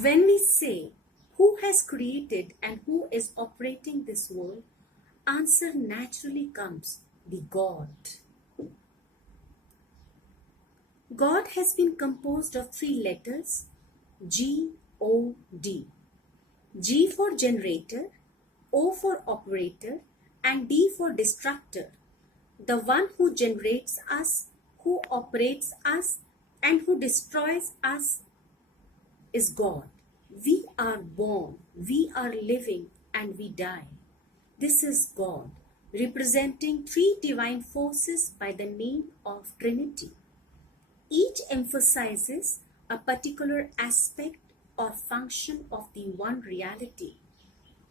When we say who has created and who is operating this world, answer naturally comes the God. God has been composed of three letters, G-O-D. G for generator, O for operator, and D for destructor. The one who generates us, who operates us, and who destroys us is God. We are born, we are living, and we die. This is God, representing three divine forces by the name of Trinity. Each emphasizes a particular aspect or function of the one reality.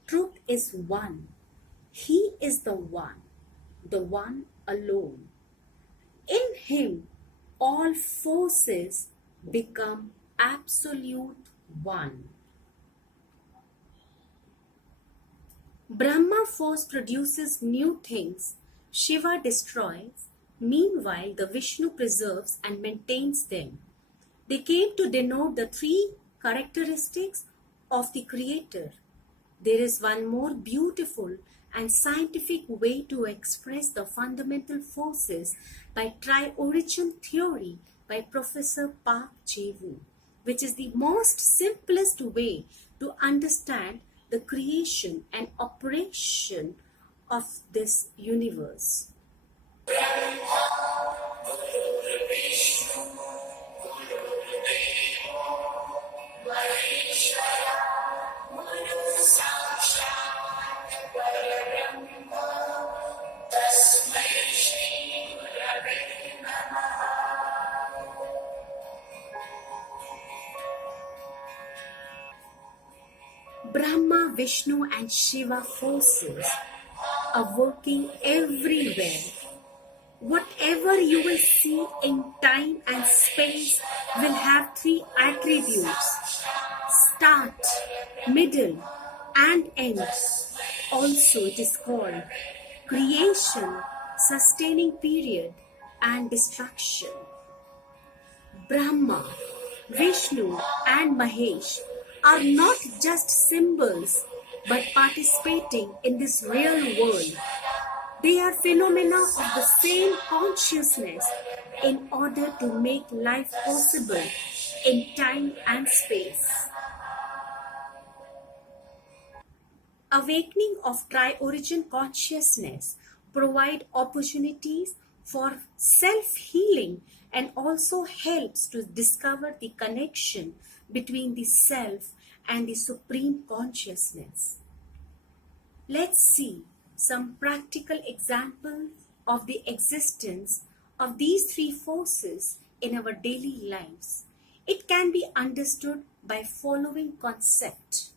Truth is one. He is the one alone. In Him, all forces become absolute one. Brahma force produces new things, Shiva destroys. Meanwhile, the Vishnu preserves and maintains them. They came to denote the three characteristics of the Creator. There is one more beautiful and scientific way to express the fundamental forces by Triorigin theory by Professor Park Jae-woo, which is the most simplest way to understand the creation and operation of this universe. Brahma, Vishnu and Shiva forces are working everywhere. Whatever you will see in time and space will have three attributes: start, middle and end. Also it is called creation, sustaining period and destruction. Brahma, Vishnu and Mahesh are not just symbols but participating in this real world. They are phenomena of the same consciousness in order to make life possible in time and space. Awakening of Triorigin consciousness provide opportunities for self-healing and also helps to discover the connection between the self and the supreme consciousness. Let's see some practical examples of the existence of these three forces in our daily lives. It can be understood by following concept.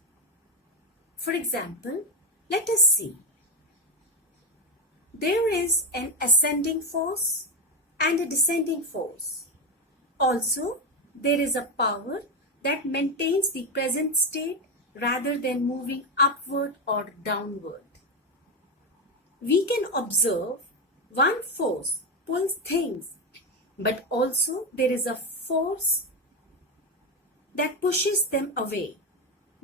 For example, let us see. There is an ascending force and a descending force. Also, there is a power that maintains the present state rather than moving upward or downward. We can observe one force pulls things, but also there is a force that pushes them away.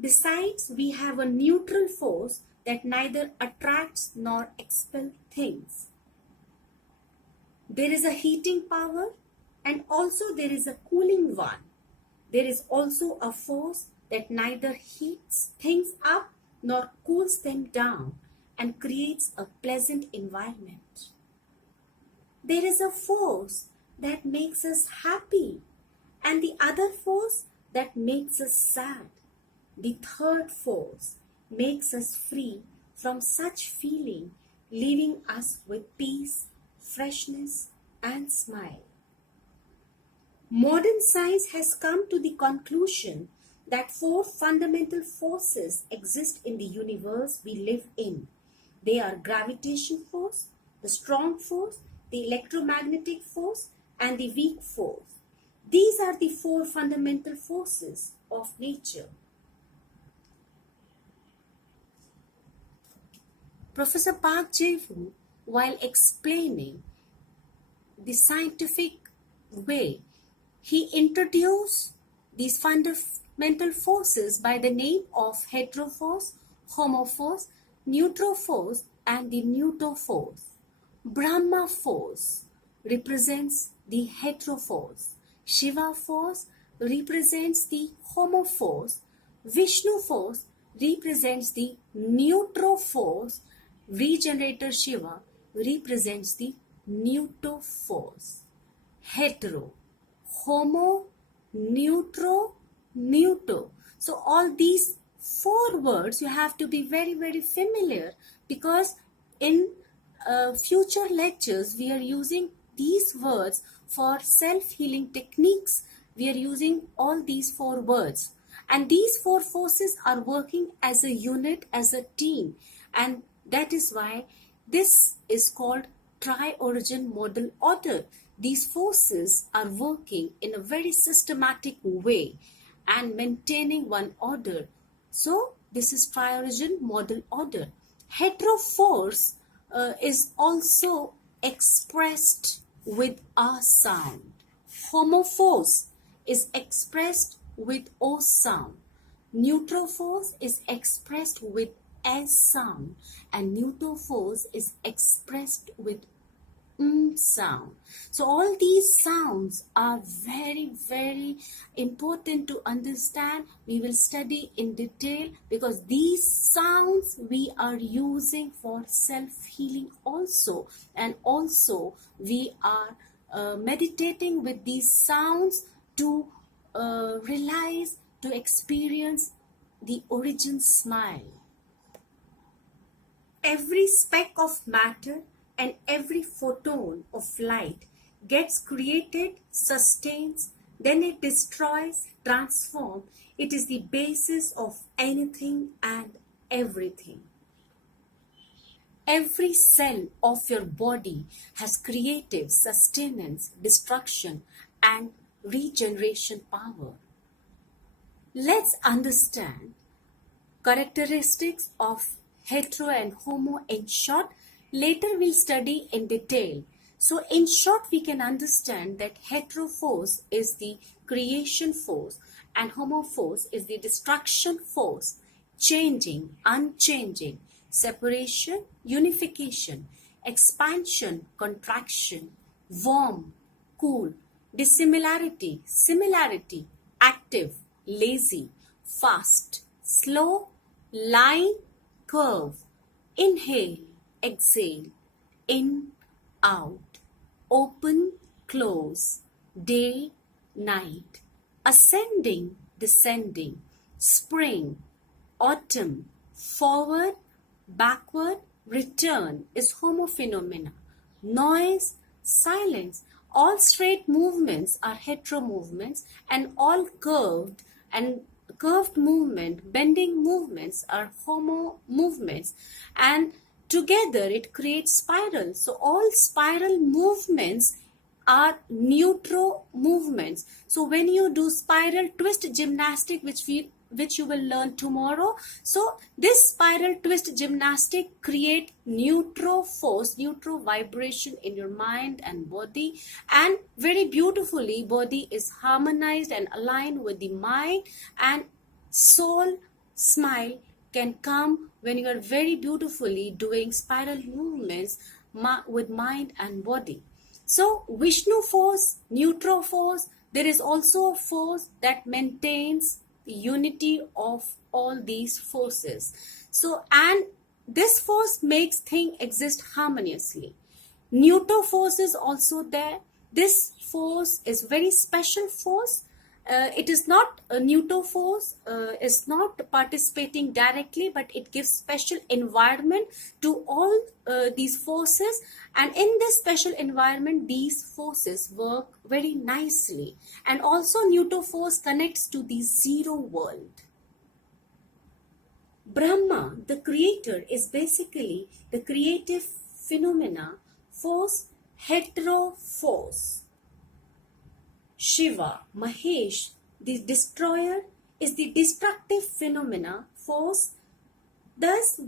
Besides, we have a neutral force that neither attracts nor expels things. There is a heating power and also there is a cooling one. There is also a force that neither heats things up nor cools them down and creates a pleasant environment. There is a force that makes us happy and the other force that makes us sad. The third force makes us free from such feeling, leaving us with peace, freshness and smile. Modern science has come to the conclusion that four fundamental forces exist in the universe we live in. They are gravitation force, the strong force, the electromagnetic force, and the weak force. These are the four fundamental forces of nature. Professor Park Jae-woo, while explaining the scientific way, he introduced these mental forces by the name of heteroforce, homoforce, neutroforce, and the neutoforce. Brahma force represents the heteroforce. Shiva force represents the homoforce. Vishnu force represents the neutroforce. Regenerator Shiva represents the neutoforce. Hetero, homo, neutro, neuto. So all these four words you have to be very, very familiar, because in future lectures we are using these words for self-healing techniques. We are using all these four words, and these four forces are working as a unit, as a team, and that is why this is called Triorigin model order. These forces are working in a very systematic way and maintaining one order. So this is Triorigin model order. Heteroforce is also expressed with a sound. Homoforce is expressed with O sound. Neutroforce is expressed with S sound, and neutoforce is expressed with sound. So all these sounds are very, very important to understand. We will study in detail, because these sounds we are using for self-healing also, and also we are meditating with these sounds to realize, to experience the origin smile. Every speck of matter and every photon of light gets created, sustains, then it destroys, transforms. It is the basis of anything and everything. Every cell of your body has creative, sustenance, destruction, and regeneration power. Let's understand characteristics of hetero and homo in short. Later we'll study in detail. So in short, we can understand that hetero force is the creation force and homo force is the destruction force. Changing, unchanging, separation, unification, expansion, contraction, warm, cool, dissimilarity, similarity, active, lazy, fast, slow, line, curve, inhale, exhale, in, out, open, close, day, night, ascending, descending, spring, autumn, forward, backward, return is homo phenomena. Noise, silence, all straight movements are hetero movements, and all curved movement, bending movements are homo movements, and together it creates spiral. So all spiral movements are neutro movements. So when you do spiral twist gymnastic, which you will learn tomorrow, so this spiral twist gymnastic create neutro force, neutro vibration in your mind and body, and very beautifully body is harmonized and aligned with the mind, and soul smile can come when you are very beautifully doing spiral movements with mind and body. So Vishnu force, neutro force, there is also a force that maintains the unity of all these forces. So, and this force makes things exist harmoniously. Neuto force is also there. This force is very special force. It is not a neuto force, is not participating directly, but it gives special environment to all these forces, and in this special environment these forces work very nicely. And also neuto force connects to the zero world. Brahma, the creator, is basically the creative phenomena force, hetero force. Shiva, Mahesh, the destroyer, is the destructive phenomena force. Thus,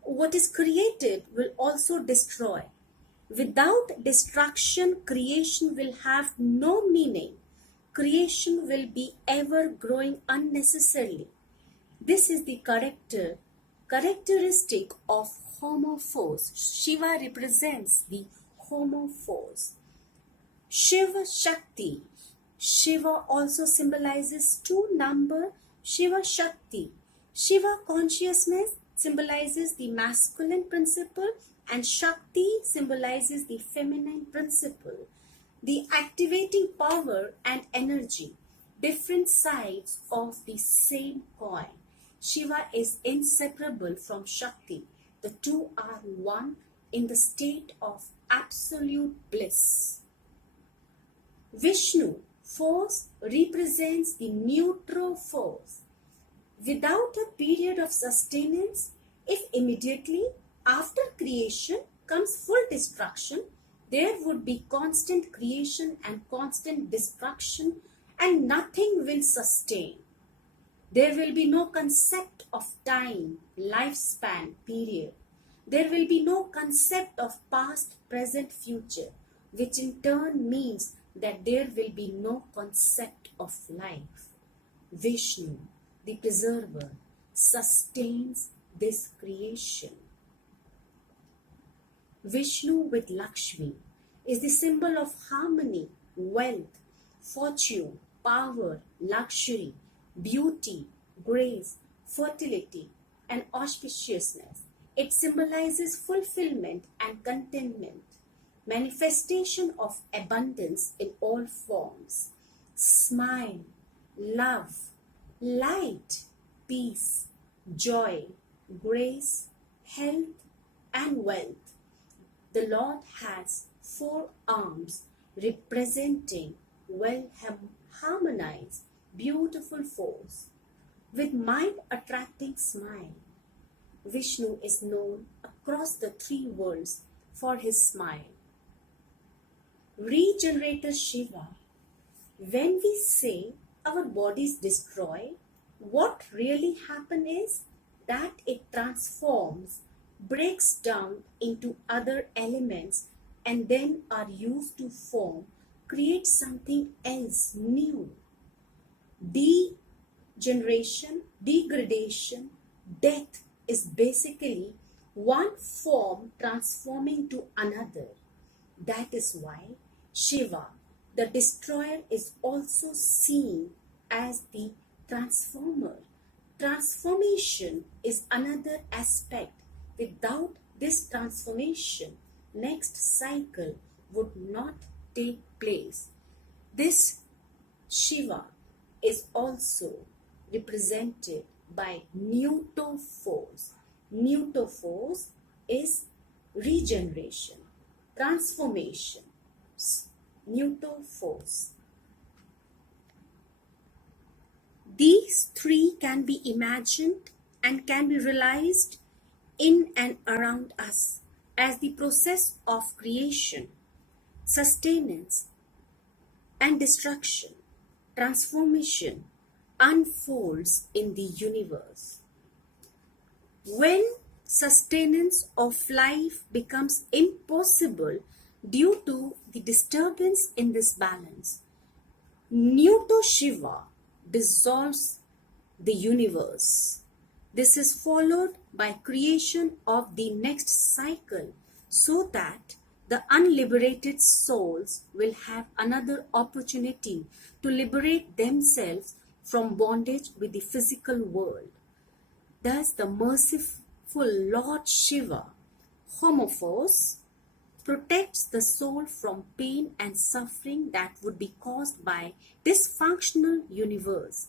what is created will also destroy. Without destruction, creation will have no meaning. creation will be ever growing unnecessarily. This is the characteristic of homophos. Shiva represents the homophos. Shiva Shakti. Shiva also symbolizes two number, Shiva Shakti. Shiva consciousness symbolizes the masculine principle and Shakti symbolizes the feminine principle. The activating power and energy, different sides of the same coin. Shiva is inseparable from Shakti. The two are one in the state of absolute bliss. Vishnu, force, represents the neutral force. Without a period of sustenance, if immediately after creation comes full destruction, there would be constant creation and constant destruction and nothing will sustain. There will be no concept of time, lifespan, period. There will be no concept of past, present, future, which in turn means that there will be no concept of life. Vishnu, the preserver, sustains this creation. Vishnu with Lakshmi is the symbol of harmony, wealth, fortune, power, luxury, beauty, grace, fertility, and auspiciousness. It symbolizes fulfillment and contentment, manifestation of abundance in all forms, smile, love, light, peace, joy, grace, health, and wealth. The Lord has 4 arms representing well-harmonized, beautiful force. With mind-attracting smile, Vishnu is known across the 3 worlds for his smile. Regenerator Shiva. When we say our bodies destroy, what really happens is that it transforms, breaks down into other elements and then are used to form, create something else new. Degeneration, degradation, death is basically one form transforming to another. That is why Shiva, the destroyer, is also seen as the transformer. Transformation is another aspect. Without this transformation, next cycle would not take place. This Shiva is also represented by Neutophos. Neutophos is regeneration, transformation. Neutophos. These 3 can be imagined and can be realized in and around us as the process of creation, sustenance, and destruction, transformation unfolds in the universe. When sustenance of life becomes impossible due to the disturbance in this balance, Neuto Shiva dissolves the universe. This is followed by creation of the next cycle so that the unliberated souls will have another opportunity to liberate themselves from bondage with the physical world. Thus, the merciful Lord Shiva, Homophos, protects the soul from pain and suffering that would be caused by dysfunctional universe.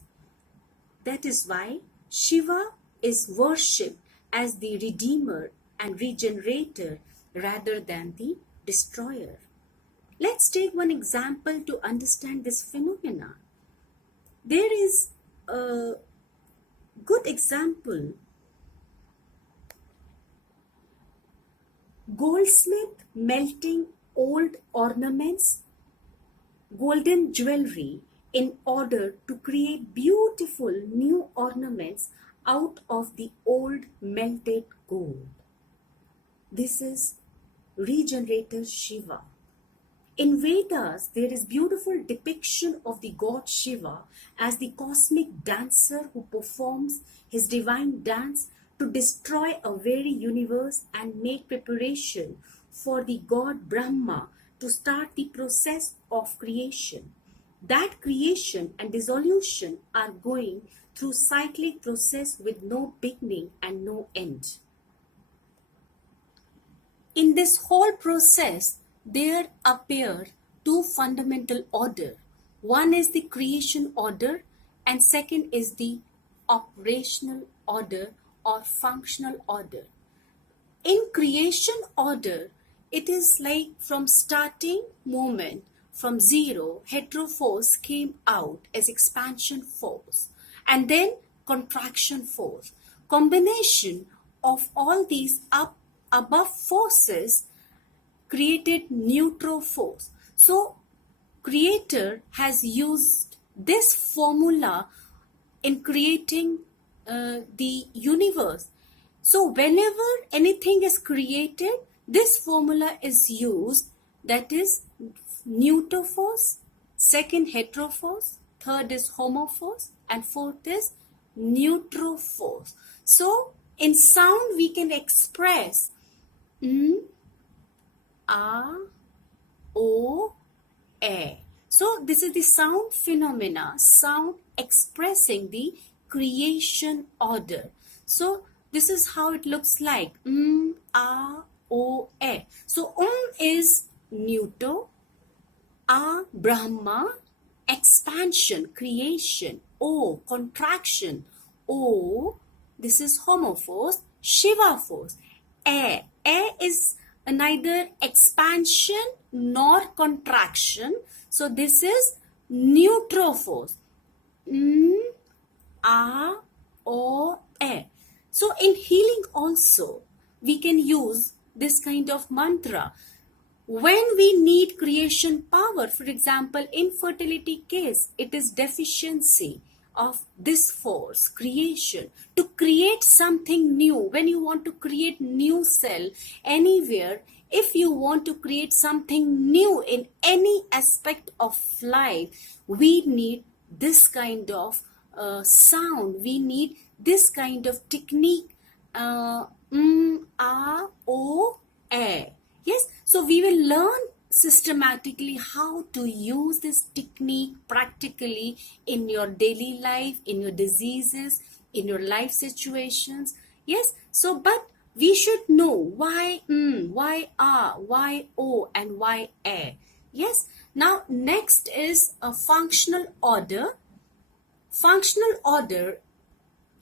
That is why Shiva is worshipped as the redeemer and regenerator rather than the destroyer. Let's take one example to understand this phenomena. There is a good example. Goldsmith melting old ornaments, golden jewelry, in order to create beautiful new ornaments out of the old melted gold. This is regenerator Shiva. In Vedas, there is beautiful depiction of the god Shiva as the cosmic dancer who performs his divine dance to destroy a very universe and make preparation for the god Brahma to start the process of creation. That creation and dissolution are going through cyclic process with no beginning and no end. In this whole process, there appear two fundamental order. One is the creation order and second is the operational order or functional order. In creation order, it is like from starting moment, from zero, heteroforce came out as expansion force and then contraction force. Combination of all these above forces created neutral force. So creator has used this formula in creating the universe. So whenever anything is created, this formula is used, that is neutral force, second heteroforce, third is homoforce, and fourth is neutral force. So in sound we can express A, O, A. So this is the sound phenomena, sound expressing the creation order. So this is how it looks like. A, O, A. So is neutral, A, Brahma, expansion, creation, O, contraction, O, this is homoforce, Shiva force. A is neither expansion nor contraction. So this is neutral force. A, O, A. So in healing also, we can use this kind of mantra. When we need creation power, for example, infertility case, it is deficiency of this force, creation, to create something new. When you want to create new cell anywhere, if you want to create something new in any aspect of life, we need this kind of sound. We need this kind of technique. A, O, A. Yes, so we will learn systematically how to use this technique practically in your daily life, in your diseases, in your life situations. Yes, so but we should know why why A, why O, and why A. Yes, now next is a functional order. Functional order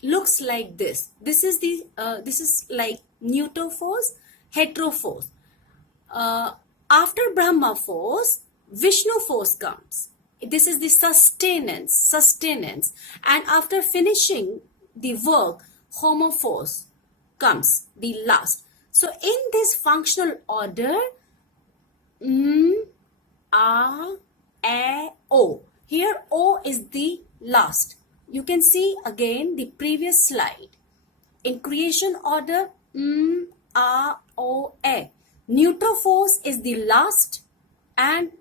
looks like this. This is the this is like neutral force, heteroforce. After Brahma force, Vishnu force comes. This is the sustenance. And after finishing the work, Homo force comes, the last. So in this functional order, A, O. Here O is the last. You can see again the previous slide. In creation order, A, O, A. Neutral force is the last, and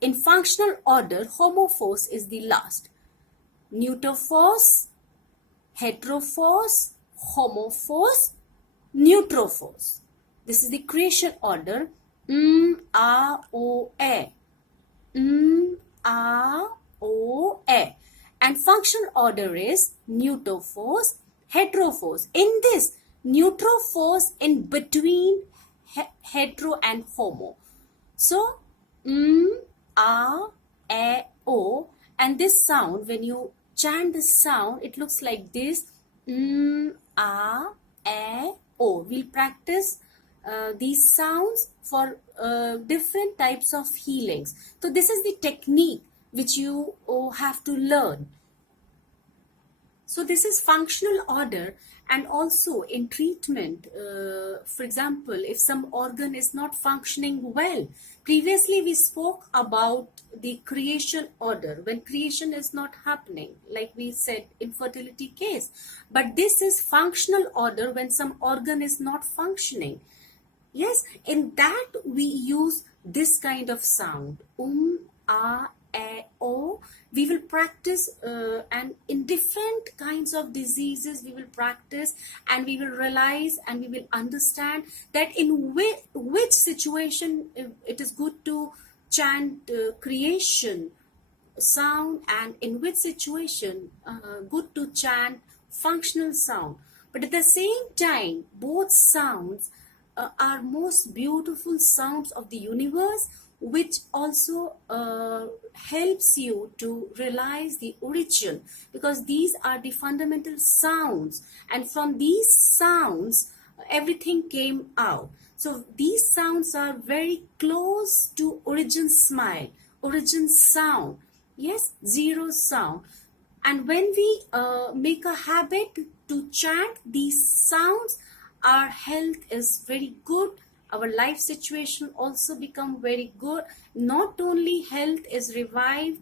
in functional order, homo force is the last. Neutral force, heteroforce, homo force, neutral force. This is the creation order. A, O, A. A, O, A. And functional order is neutral force, heteroforce. In this, neutral force in between hetero and homo. So, A, O, and this sound, when you chant this sound, it looks like this. A, O. We'll practice these sounds for different types of healings. So, this is the technique which you have to learn. So this is functional order, and also in treatment, for example, if some organ is not functioning well. Previously we spoke about the creation order, when creation is not happening, like we said, infertility case. But this is functional order when some organ is not functioning. Yes, in that we use this kind of sound, a, o. We will practice, and in different kinds of diseases we will practice, and we will realize and we will understand that in which situation it is good to chant creation sound, and in which situation good to chant functional sound. But at the same time, both sounds are most beautiful sounds of the universe, which also helps you to realize the origin, because these are the fundamental sounds, and from these sounds everything came out. So these sounds are very close to origin smile, origin sound. Yes, zero sound. And when we make a habit to chant these sounds, our health is very good. Our life situation also become very good. Not only health is revived,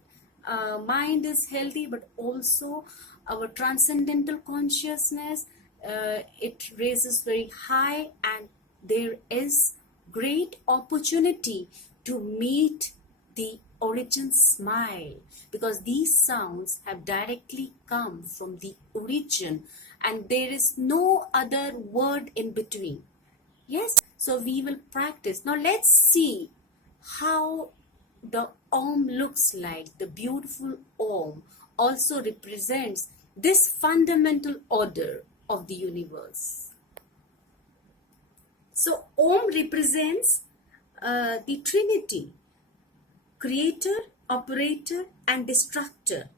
mind is healthy, but also our transcendental consciousness, it raises very high, and there is great opportunity to meet the origin smile, because these sounds have directly come from the origin, and there is no other word in between. Yes, so we will practice. Now let's see how the Om looks like. The beautiful Om also represents this fundamental order of the universe. So Om represents the trinity: creator, operator, and destructor.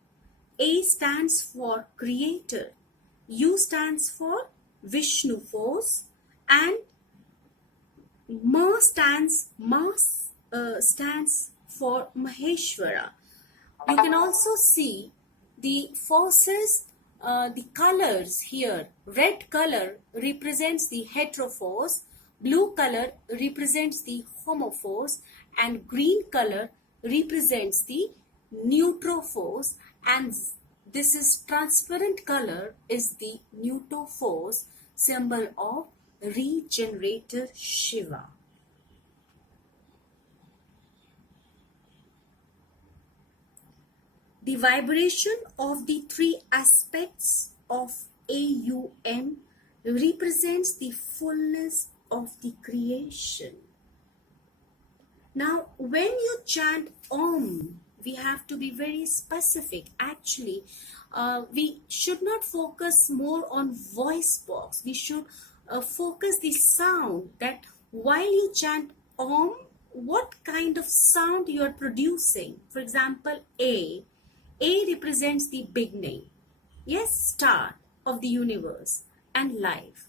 A stands for creator, U stands for Vishnu force, and Ma stands for Maheshwara. You can also see the forces, the colors here. Red color represents the heteroforce, blue color represents the homoforce, and green color represents the neutroforce, and this is transparent color is the neutroforce, symbol of regenerator Shiva. The vibration of the three aspects of AUM represents the fullness of the creation. Now, when you chant Om, we have to be very specific. Actually, we should not focus more on voice box. We should focus the sound, that while you chant Om, what kind of sound you are producing. For example, A represents the beginning, yes, start of the universe and life.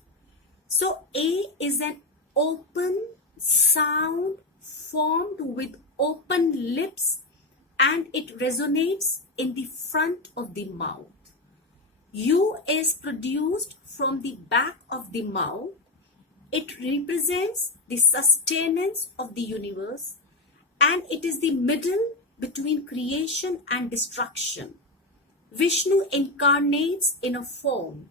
So A is an open sound formed with open lips, and it resonates in the front of the mouth. U is produced from the back of the mouth. It represents the sustenance of the universe, and it is the middle between creation and destruction. Vishnu incarnates in a form,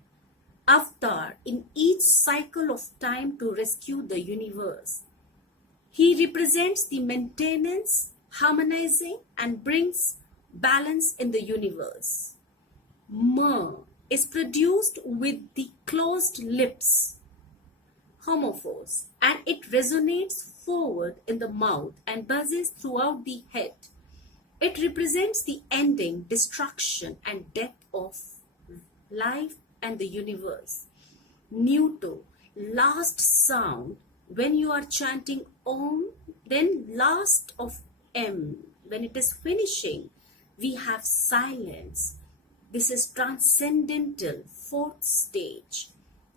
avatar, in each cycle of time to rescue the universe. He represents the maintenance, harmonizing, and brings balance in the universe. Ma is produced with the closed lips, homophores, and it resonates forward in the mouth and buzzes throughout the head. It represents the ending, destruction, and death of life and the universe. Neuto, last sound. When you are chanting Om, then last of M. When it is finishing, we have silence. This is transcendental, fourth stage,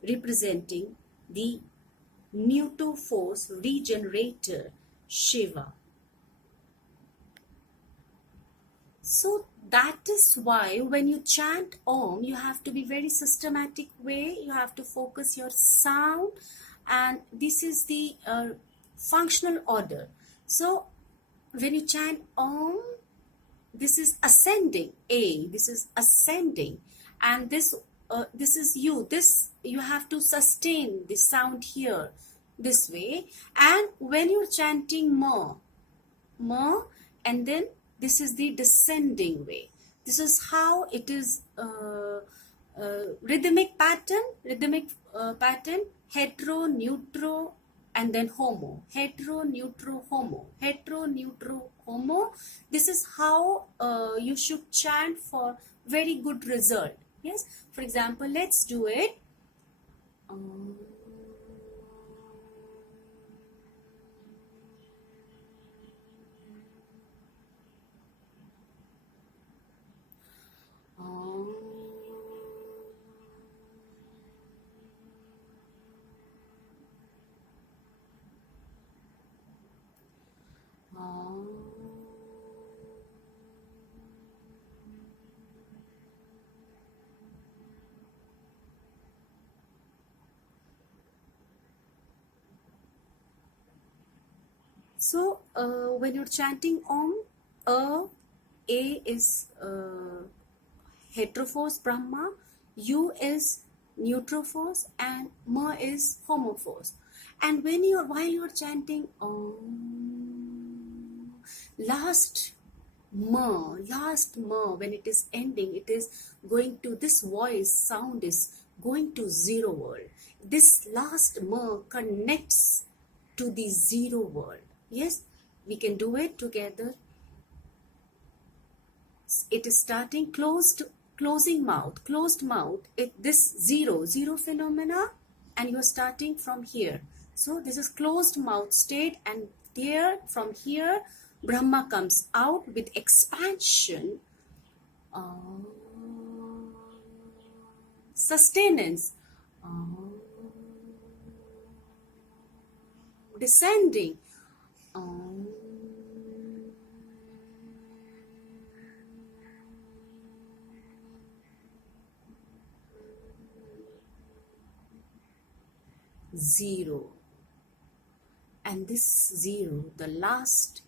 representing the neuto force regenerator, Shiva. So that is why when you chant Om, you have to be very systematic way. You have to focus your sound, and this is the functional order. So when you chant Om, this is ascending A, this is ascending, and this is you. This you have to sustain the sound here this way. And when you're chanting ma, ma, and then this is the descending way. This is how it is rhythmic pattern, hetero, neutro, and then homo. Hetero, neutro, homo. Hetero, neutro, homo. This is how you should chant for very good result. Yes. For example, let's do it. So when you're chanting Om, A is heterophos Brahma, U is neutrophos, and Ma is homophos. And while you're chanting Om, last Ma, when it is ending, it is going to, this voice sound is going to zero world. This last Ma connects to the zero world. Yes, we can do it together. It is starting closed mouth. This zero phenomena, and you are starting from here. So this is closed mouth state, and there from here Brahma comes out with expansion, sustenance, descending. Zero. And this zero, the last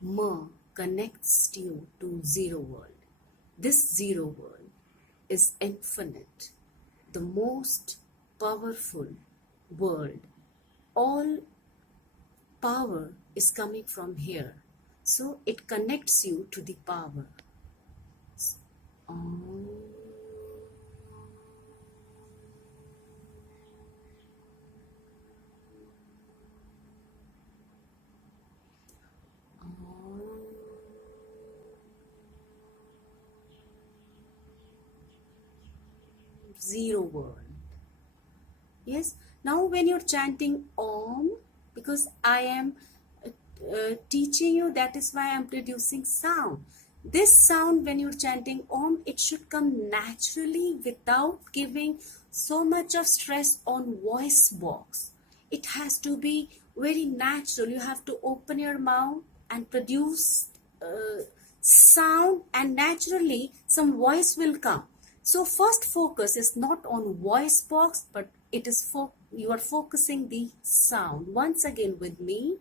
ma, connects you to zero world. This zero world is infinite, the most powerful world. All power is coming from here. So it connects you to the power. Zero world. Yes. Now when you're chanting Om, because I am teaching you, that is why I am producing sound. This sound, when you're chanting Om, it should come naturally without giving so much of stress on voice box. It has to be very natural. You have to open your mouth and produce sound, and naturally some voice will come. So first focus is not on voice box, but it is you are focusing the sound. Once again with me.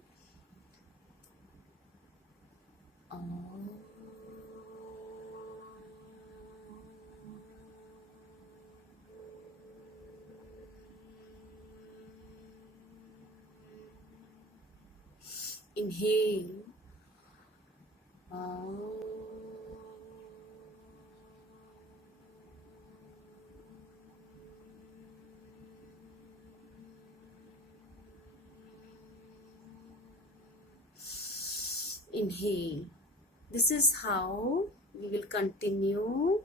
Inhale. Inhale. This is how we will continue.